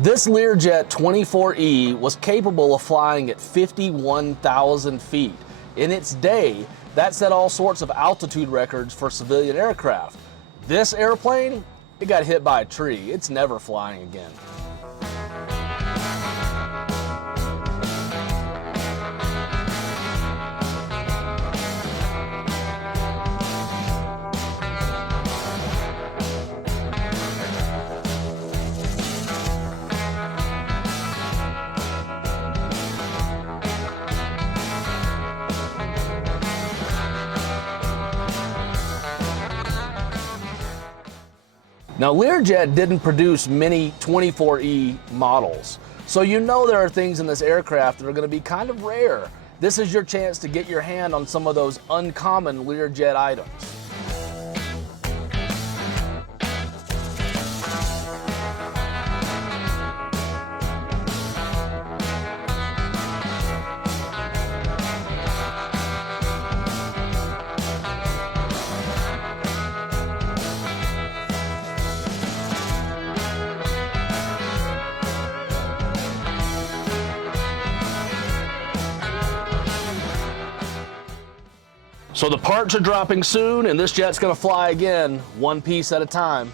This Learjet 24E was capable of flying at 51,000 feet. In its day, that set all sorts of altitude records for civilian aircraft. This airplane, it got hit by a tree. It's never flying again. Now, Learjet didn't produce many 24E models, so you know there are things in this aircraft that are going to be kind of rare. This is your chance to get your hand on some of those uncommon Learjet items. So the parts are dropping soon, and this jet's gonna fly again, one piece at a time.